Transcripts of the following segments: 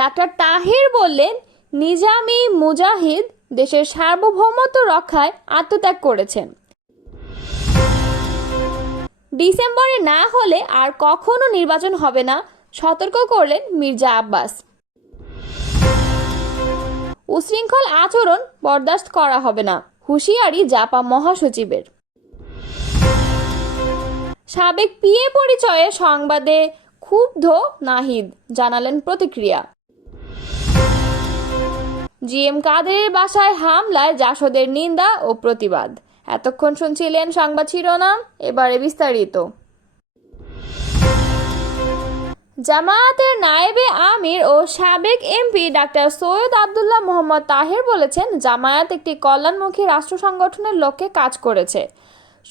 Doctor Taher বললেন, নিজামী মুজাহিদ দেশের সার্বভৌমত্ব রক্ষায় আত্মত্যাগ করেছেন। ডিসেম্বরে না হলে আর কখনো নির্বাচন হবে না, সতর্ক করলেন মির্জা আব্বাস। উশৃঙ্খল আচরণ বরদাস্ত করা হবে না, হুঁশিয়ারি জাপা মহাসচিবের। সাবেক পিএ পরিচয়ে সংবাদে ক্ষুব্ধ নাহিদ, জানালেন প্রতিক্রিয়া। জিএম কাদেরের বাসায় হামলায় জাসদের নিন্দা ও প্রতিবাদ। এতক্ষণ শুনছিলেন সংবাদ শিরোনাম, এবারে বিস্তারিত। জামায়াতের নায়েবে আমির ও সাবেক এমপি ডাক্তার সৈয়দ আবদুল্লাহ মোহাম্মদ তাহের বলেছেন, জামায়াত একটি কল্যাণমুখী রাষ্ট্র সংগঠনের লক্ষ্যে কাজ করেছে।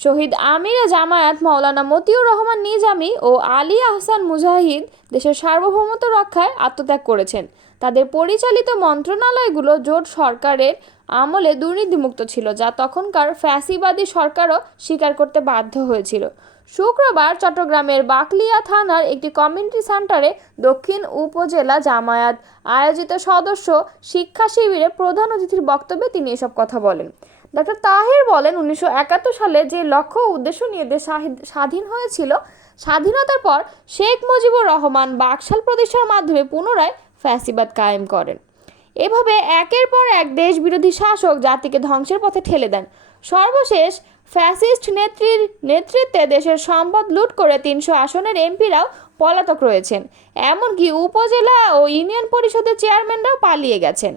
শহীদ আমিরে জামায়াত মাওলানা মতিউর রহমান নিজামী ও আলী আহসান মুজাহিদ দেশের সার্বভৌমত্ব রক্ষায় আত্মত্যাগ করেছেন। তাদের পরিচালিত মন্ত্রণালয়গুলো জোট সরকারের আমলে দুর্নীতিমুক্ত ছিল, যা তখনকার ফ্যাসিবাদী সরকারও স্বীকার করতে বাধ্য হয়েছিল। শুক্রবার চট্টগ্রামের বাকলিয়া থানার একটি কমিউনিটি সেন্টারে দক্ষিণ উপজেলা জামায়াত আয়োজিত সদস্য শিক্ষা শিবিরে প্রধান অতিথির বক্তব্যে তিনি এসব কথা বলেন। ডক্টর তাহের বলেন, 1971 সালে যে লক্ষ্য উদ্দেশ্য নিয়ে দেশ স্বাধীন হয়েছিল, স্বাধীনতার পর শেখ মুজিবুর রহমান বাকশাল প্রতিষ্ঠার মাধ্যমে পুনরায় ফ্যাসিবাদ কায়েম করেন। এভাবে একের পর এক দেশ বিরোধী শাসক জাতিকে ধ্বংসের পথে ঠেলে দেন। সর্বশেষ ফ্যাসিস্ট নেত্রীর নেতৃত্বে দেশের সম্পদ লুট করে 300 আসনের এমপিরাও পলাতক রয়েছেন। এমনকি উপজেলা ও ইউনিয়ন পরিষদের চেয়ারম্যানরাও পালিয়ে গেছেন।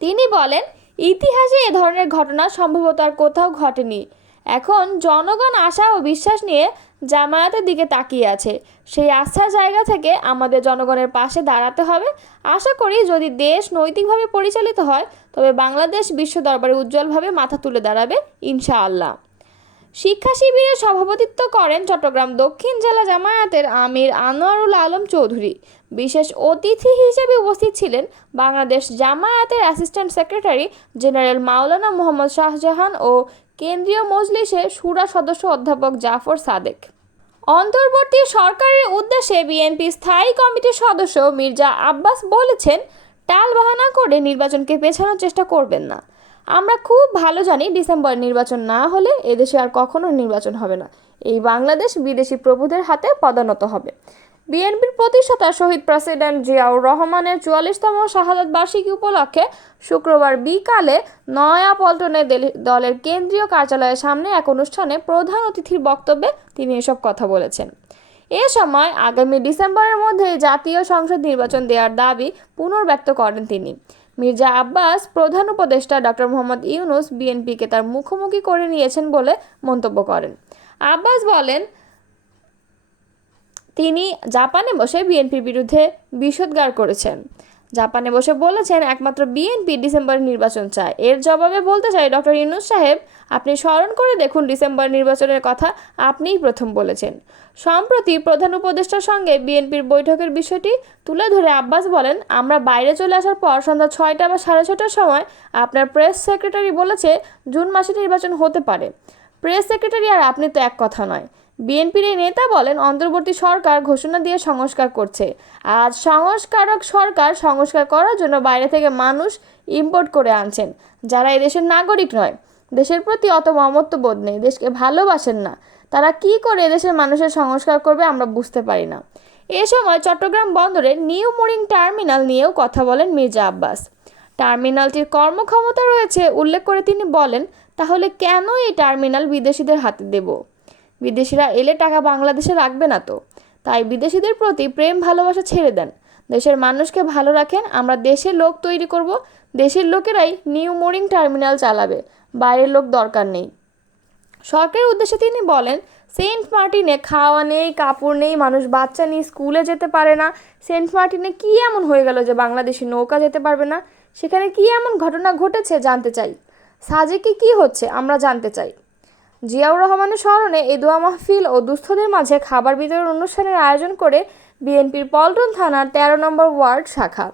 তিনি বলেন, ইতিহাসে এ ধরনের ঘটনা সম্ভবত আর কোথাও ঘটেনি। এখন জনগণ আশা ও বিশ্বাস নিয়ে জামায়াতের দিকে তাকিয়ে আছে। সেই আস্থার জায়গা থেকে আমাদের জনগণের পাশে দাঁড়াতে হবে। আশা করি যদি দেশ নৈতিকভাবে পরিচালিত হয়, তবে বাংলাদেশ বিশ্ব দরবারে উজ্জ্বলভাবে মাথা তুলে দাঁড়াবে, ইনশাআল্লাহ। শিক্ষা শিবিরে সভাপতিত্ব করেন চট্টগ্রাম দক্ষিণ জেলা জামায়াতের আমির আনোয়ারুল আলম চৌধুরী। বিশেষ অতিথি হিসেবে উপস্থিত ছিলেন বাংলাদেশ জামায়াতের অ্যাসিস্ট্যান্ট সেক্রেটারি জেনারেল মাওলানা মোহাম্মদ শাহজাহান ও কেন্দ্রীয় মজলিসের শুরা সদস্য অধ্যাপক জাফর সাদেক। অন্তর্বর্তী সরকারের উদ্দেশ্যে বিএনপি স্থায়ী কমিটির সদস্য মির্জা আব্বাস বলেছেন, টালবাহানা করে নির্বাচনকে পেছানোর চেষ্টা করবেন না। আমরা খুব ভালো জানি, ডিসেম্বরে নির্বাচন না হলে এদেশে আর কখনো নির্বাচন হবে না। এই বাংলাদেশ বিদেশি প্রভুদের হাতে পদানত হবে। বিএনপির প্রতিষ্ঠাতা শহীদ প্রেসিডেন্ট জিয়াউর রহমানের 44তম শাহাদাত বার্ষিকী উপলক্ষে শুক্রবার বিকালে নয়াপল্টনে দলের কেন্দ্রীয় কার্যালয়ের সামনে এক অনুষ্ঠানে প্রধান অতিথির বক্তব্যে তিনি এসব কথা বলেছেন। এ সময় আগামী ডিসেম্বরের মধ্যে জাতীয় সংসদ নির্বাচন দেওয়ার দাবি পুনর্ব্যক্ত করেন তিনি। মির্জা আব্বাস প্রধান উপদেষ্টা ডক্টর মোহাম্মদ ইউনূস বিএনপিকে তার মুখোমুখি করে নিয়েছেন বলে মন্তব্য করেন। আব্বাস বলেন, তিনি জাপানে বসে বিএনপির বিরুদ্ধে বিষোদ্গার করেছেন। জাপানে বসে বলেছেন, একমাত্র বিএনপি ডিসেম্বরের নির্বাচন চায়। এর জবাবে বলতে চাই, ডক্টর ইউনূস সাহেব, আপনি স্মরণ করে দেখুন, ডিসেম্বর নির্বাচনের কথা আপনিই প্রথম বলেছেন। সম্প্রতি প্রধান উপদেষ্টার সঙ্গে বিএনপির বৈঠকের বিষয়টি তুলে ধরে আব্বাস বলেন, আমরা বাইরে চলে আসার পর সন্ধ্যা 6টা বা 6:30টার সময় আপনার প্রেস সেক্রেটারি বলেছে জুন মাসে নির্বাচন হতে পারে। প্রেস সেক্রেটারি আর আপনি তো এক কথা নয়। বিএনপির এই নেতা বলেন, অন্তর্বর্তী সরকার ঘোষণা দিয়ে সংস্কার করছে। আজ সংস্কারক সরকার সংস্কার করার জন্য বাইরে থেকে মানুষ ইম্পোর্ট করে আনছেন, যারা এদেশের নাগরিক নয়, দেশের প্রতি অত মমত্ববোধ নেই, দেশকে ভালোবাসেন না। তারা কি করে এদেশের মানুষের সংস্কার করবে আমরা বুঝতে পারি না। এ সময় চট্টগ্রাম বন্দরের নিউ মুরিং টার্মিনাল নিয়েও কথা বলেন মির্জা আব্বাস। টার্মিনালটির কর্মক্ষমতা রয়েছে উল্লেখ করে তিনি বলেন, তাহলে কেন এই টার্মিনাল বিদেশিদের হাতে দেব? বিদেশিরা এলে টাকা বাংলাদেশে রাখবে না তো। তাই বিদেশিদের প্রতি প্রেম ভালোবাসা ছেড়ে দেন, দেশের মানুষকে ভালো রাখেন। আমরা দেশের লোক তৈরি করব, দেশের লোকেরাই নিউ মোরিং টার্মিনাল চালাবে, বাইরের লোক দরকার নেই। সরকারের উদ্দেশ্যে তিনি বলেন, সেন্ট মার্টিনে খাওয়া নেই, কাপড় নেই, মানুষ বাচ্চা নিয়ে স্কুলে যেতে পারে না। সেন্ট মার্টিনে কি এমন হয়ে গেল যে বাংলাদেশি নৌকা যেতে পারবে না? সেখানে কি এমন ঘটনা ঘটেছে জানতে চাই। সাজেকে কি হচ্ছে আমরা জানতে চাই। জিয়াউর রহমানের স্মরণে এই দোয়া মাহফিল ও দুস্থদের মাঝে খাবার বিতরণ অনুষ্ঠানের আয়োজন করে বিএনপির পল্টন থানার 13 নম্বর ওয়ার্ড শাখা।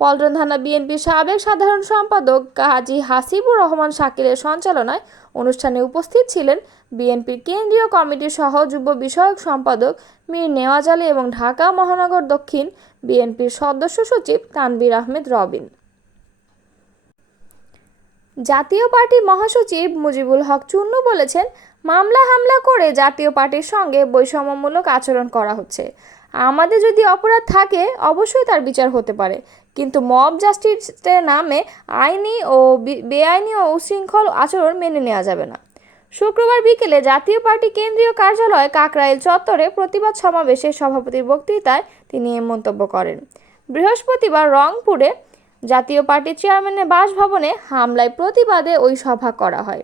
পল্টন থানা বিএনপির সাবেক সাধারণ সম্পাদক কাজী হাসিবুর রহমান শাকিলের সঞ্চালনায় অনুষ্ঠানে উপস্থিত ছিলেন বিএনপির কেন্দ্রীয় কমিটির সহ যুব বিষয়ক সম্পাদক মীর নেওয়াজ আলী এবং ঢাকা মহানগর দক্ষিণ বিএনপির সদস্য সচিব তানভীর আহমেদ রবিন। জাতীয় পার্টির মহাসচিব মুজিবুল হক চুন্নু বলেছেন, মামলা হামলা করে জাতীয় পার্টির সঙ্গে বৈষম্যমূলক আচরণ করা হচ্ছে। আমাদের যদি অপরাধ থাকে অবশ্যই তার বিচার হতে পারে, কিন্তু মব জাস্টিসের নামে আইনি ও বেআইনি ও উশৃঙ্খল আচরণ মেনে নেওয়া যাবে না। শুক্রবার বিকেলে জাতীয় পার্টি কেন্দ্রীয় কার্যালয় কাকরাইল চত্বরে প্রতিবাদ সমাবেশে সভাপতির বক্তৃতায় তিনি এ মন্তব্য করেন। বৃহস্পতিবার রংপুরে জাতীয় পার্টির চেয়ারম্যানের বাসভবনে হামলায় প্রতিবাদে ওই সভা করা হয়।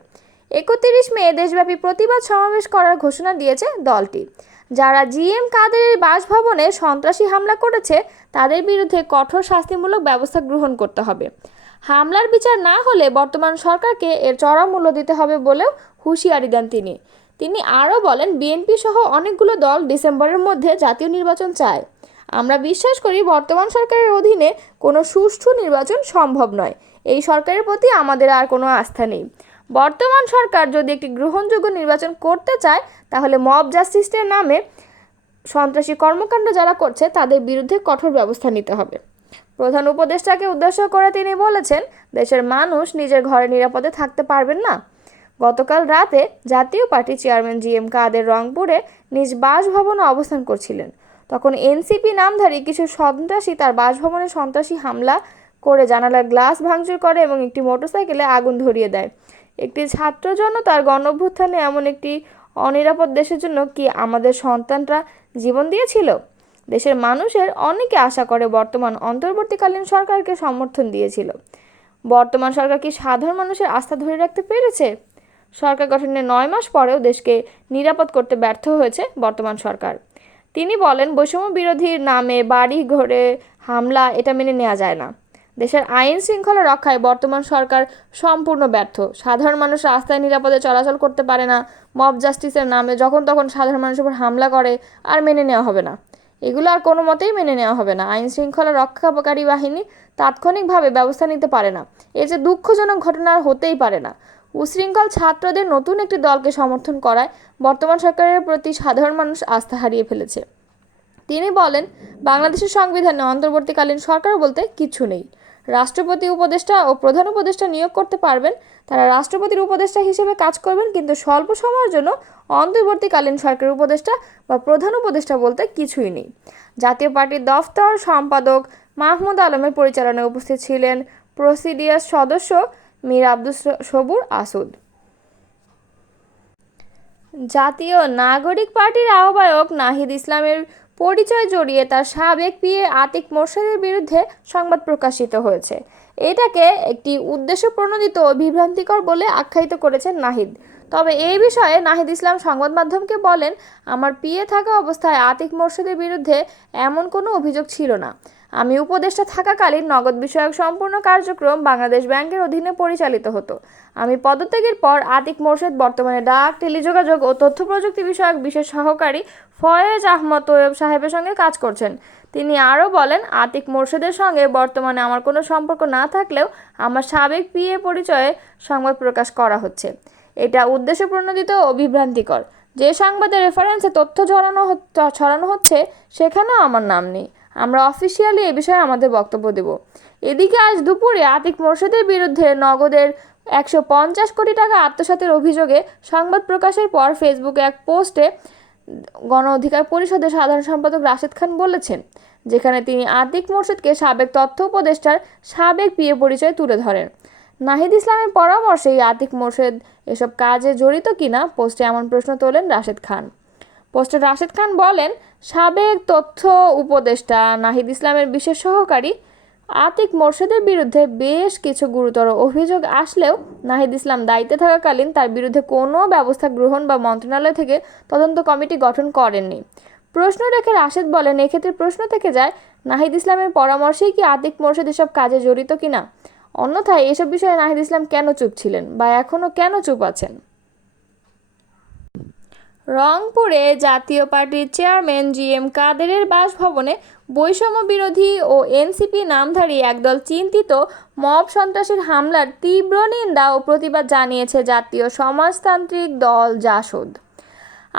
31 মে দেশব্যাপী প্রতিবাদ সমাবেশ করার ঘোষণা দিয়েছে দলটি। যারা জিএম কাদেরের বাসভবনে সন্ত্রাসী হামলা করেছে তাদের বিরুদ্ধে কঠোর শাস্তিমূলক ব্যবস্থা গ্রহণ করতে হবে। হামলার বিচার না হলে বর্তমান সরকারকে এর চড়া মূল্য দিতে হবে বলেও হুঁশিয়ারি দেন তিনি। তিনি আরও বলেন, বিএনপি সহ অনেকগুলো দল ডিসেম্বরের মধ্যে জাতীয় নির্বাচন চায়। আমরা বিশ্বাস করি বর্তমান সরকারের অধীনে কোনো সুষ্ঠু নির্বাচন সম্ভব নয়। এই সরকারের প্রতি আমাদের আর কোনো আস্থা নেই। বর্তমান সরকার যদি একটি গ্রহণযোগ্য নির্বাচন করতে চায় তাহলে মব জাস্টিসের নামে সন্ত্রাসী কর্মকাণ্ড যারা করছে তাদের বিরুদ্ধে কঠোর ব্যবস্থা নিতে হবে। প্রধান উপদেষ্টাকে উদ্দেশ্য করে তিনি বলেছেন, দেশের মানুষ নিজের ঘরে নিরাপদে থাকতে পারবেন না। গতকাল রাতে জাতীয় পার্টি চেয়ারম্যান জিএম কাদের রংপুরে নিজ বাসভবনে অবস্থান করছিলেন। তখন এনসিপি নামধারী কিছু সন্ত্রাসী তার বাসভবনে সন্ত্রাসী হামলা করে জানালার গ্লাস ভাঙচুর করে এবং একটি মোটরসাইকেলে আগুন ধরিয়ে দেয়। একটি ছাত্র জনতার গণঅভ্যুত্থানে এমন একটি অনিরাপদ দেশের জন্য কি আমাদের সন্তানরা জীবন দিয়েছিল? দেশের মানুষের অনেকে আশা করে বর্তমান অন্তর্বর্তীকালীন সরকারকে সমর্থন দিয়েছিল। বর্তমান সরকার কি সাধারণ মানুষের আস্থা ধরে রাখতে পেরেছে? সরকার গঠনের 9 মাস পরেও দেশকে নিরাপদ করতে ব্যর্থ হয়েছে বর্তমান সরকার। তিনি বলেন, বৈষম্য বিরোধীর নামে বাড়ি ঘরে হামলা এটা মেনে নেওয়া যায় না। দেশের আইন শৃঙ্খলা রক্ষায় বর্তমান সরকার সম্পূর্ণ ব্যর্থ। সাধারণ মানুষ রাস্তায় নিরাপদে চলাচল করতে পারে না। মব জাস্টিসের নামে যখন তখন সাধারণ মানুষের উপর হামলা করে, আর মেনে নেওয়া হবে না। এগুলো আর কোনো মতেই মেনে নেওয়া হবে না। আইন শৃঙ্খলা রক্ষাকারী বাহিনী তাৎক্ষণিকভাবে ব্যবস্থা নিতে পারে না। এর যে দুঃখজনক ঘটনা আর হতেই পারে না। উশৃঙ্খল ছাত্রদের নতুন একটি দলকে সমর্থন করায় বর্তমান সরকারের প্রতি সাধারণ মানুষ আস্থা হারিয়ে ফেলেছে। তিনি বলেন, বাংলাদেশের সংবিধানে অন্তর্বর্তীকালীন সরকার বলতে কিছু নেই। রাষ্ট্রপতি উপদেষ্টা ও প্রধান উপদেষ্টা নিয়োগ করতে পারবেন। তারা রাষ্ট্রপতির উপদেষ্টা হিসেবে কাজ করবেন, কিন্তু স্বল্প সময়ের জন্য। অন্তর্বর্তীকালীন সরকারের উপদেষ্টা বা প্রধান উপদেষ্টা বলতে কিছুই নেই। জাতীয় পার্টির দফতর সম্পাদক মাহমুদ আলমের পরিচালনায় উপস্থিত ছিলেন প্রেসিডিয়াম সদস্য মীর আব্দুস সবুর আসুদ। জাতীয় নাগরিক পার্টির আহ্বায়ক নাহিদ ইসলামের পরিচয় জড়িয়ে তার সাবেক পিএ আতিক মোরশেদের বিরুদ্ধে সংবাদ প্রকাশিত হয়েছে। এটাকে একটি উদ্দেশ্য প্রণোদিত ও বিভ্রান্তিকর বলে আখ্যায়িত করেছেন নাহিদ। তবে এই বিষয়ে নাহিদ ইসলাম সংবাদ মাধ্যমকে বলেন, আমার পিএ থাকা অবস্থায় আতিক মোরশেদের বিরুদ্ধে এমন কোনো অভিযোগ ছিল না। আমি উপদেষ্টা থাকাকালীন নগদ বিষয়ক সম্পূর্ণ কার্যক্রম বাংলাদেশ ব্যাংকের অধীনে পরিচালিত হতো। আমি পদত্যাগের পর আতিক মোরশেদ বর্তমানে ডাক, টেলিযোগাযোগ ও তথ্য প্রযুক্তি বিষয়ক বিশেষ সহকারী ফয়েজ আহমদ তোয়েব সাহেবের সঙ্গে কাজ করছেন। তিনি আরও বলেন, আতিক মোরশেদের সঙ্গে বর্তমানে আমার কোনো সম্পর্ক না থাকলেও আমার সাবেক পিএ পরিচয়ে সংবাদ প্রকাশ করা হচ্ছে। এটা উদ্দেশ্য প্রণোদিত ও বিভ্রান্তিকর। যে সংবাদের রেফারেন্সে তথ্য ছড়ানো হচ্ছে সেখানেও আমার নাম নেই। আমরা অফিসিয়ালি এ বিষয়ে আমাদের বক্তব্য দেব। এদিকে আজ দুপুরে আতিক মোরশেদের বিরুদ্ধে নগদের 150 কোটি টাকা আত্মসাতের অভিযোগে সংবাদ প্রকাশের পর ফেসবুকে এক পোস্টে গণ অধিকার পরিষদের সাধারণ সম্পাদক রাশেদ খান বলেছেন, যেখানে তিনি আতিক মোরশেদকে সাবেক তথ্য উপদেষ্টার সাবেক পিএ পরিচয় তুলে ধরেন। নাহিদ ইসলামের পরামর্শেই আতিক মোরশেদ এসব কাজে জড়িত কিনা পোস্টে এমন প্রশ্ন তোলেন রাশেদ খান। পোস্টে রাশেদ খান বলেন, সাবেক তথ্য উপদেষ্টা নাহিদ ইসলামের বিশেষ সহকারী আতিক মোরশেদের বিরুদ্ধে বেশ কিছু গুরুতর অভিযোগ আসলেও নাহিদ ইসলাম দায়িত্বে থাকাকালীন তার বিরুদ্ধে কোনো ব্যবস্থা গ্রহণ বা মন্ত্রণালয় থেকে তদন্ত কমিটি গঠন করেননি। প্রশ্ন রেখে রাশেদ বলেন, এক্ষেত্রে প্রশ্ন থেকে যায়, নাহিদ ইসলামের পরামর্শেই কি আতিক মোরশেদ এসব কাজে জড়িত কিনা? অন্যথায় এসব বিষয়ে নাহিদ ইসলাম কেন চুপ ছিলেন বা এখনও কেন চুপ আছেন? রংপুরে জাতীয় পার্টির চেয়ারম্যান জি.এম. কাদেরের বাসভবনে বৈষম্য বিরোধী ও এনসিপি নামধারী একদল চিন্তিত মব সন্ত্রাসীর হামলার তীব্র নিন্দা ও প্রতিবাদ জানিয়েছে জাতীয় সমাজতান্ত্রিক দল জাসদ।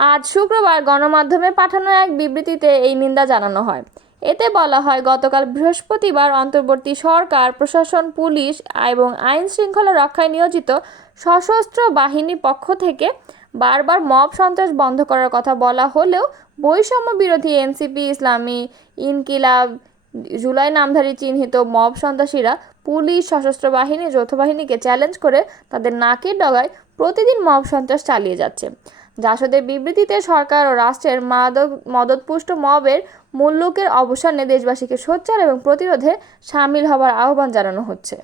আজ শুক্রবার গণমাধ্যমে পাঠানো এক বিবৃতিতে এই নিন্দা জানানো হয়। এতে বলা হয়, গতকাল বৃহস্পতিবার অন্তর্বর্তী সরকার, প্রশাসন, পুলিশ এবং আইন শৃঙ্খলা রক্ষায় নিয়োজিত সশস্ত্র বাহিনীর পক্ষ থেকে বারবার মব সন্ত্রাস বন্ধ করার কথা বলা হলেও বৈষম্য বিরোধী এনসিপি, ইসলামী ইনকিলাব, জুলাই নামধারী চিহ্নিত মব সন্ত্রাসীরা পুলিশ, সশস্ত্র বাহিনী, যৌথ বাহিনীকে চ্যালেঞ্জ করে তাদের নাকের ডগায় প্রতিদিন মব সন্ত্রাস চালিয়ে যাচ্ছে। জাসদের বিবৃতিতে সরকার ও রাষ্ট্রের মদতপুষ্ট মবের মুল্লুকের অবসানে দেশবাসীকে সোচ্চার এবং প্রতিরোধে সামিল হবার আহ্বান জানানো হচ্ছে।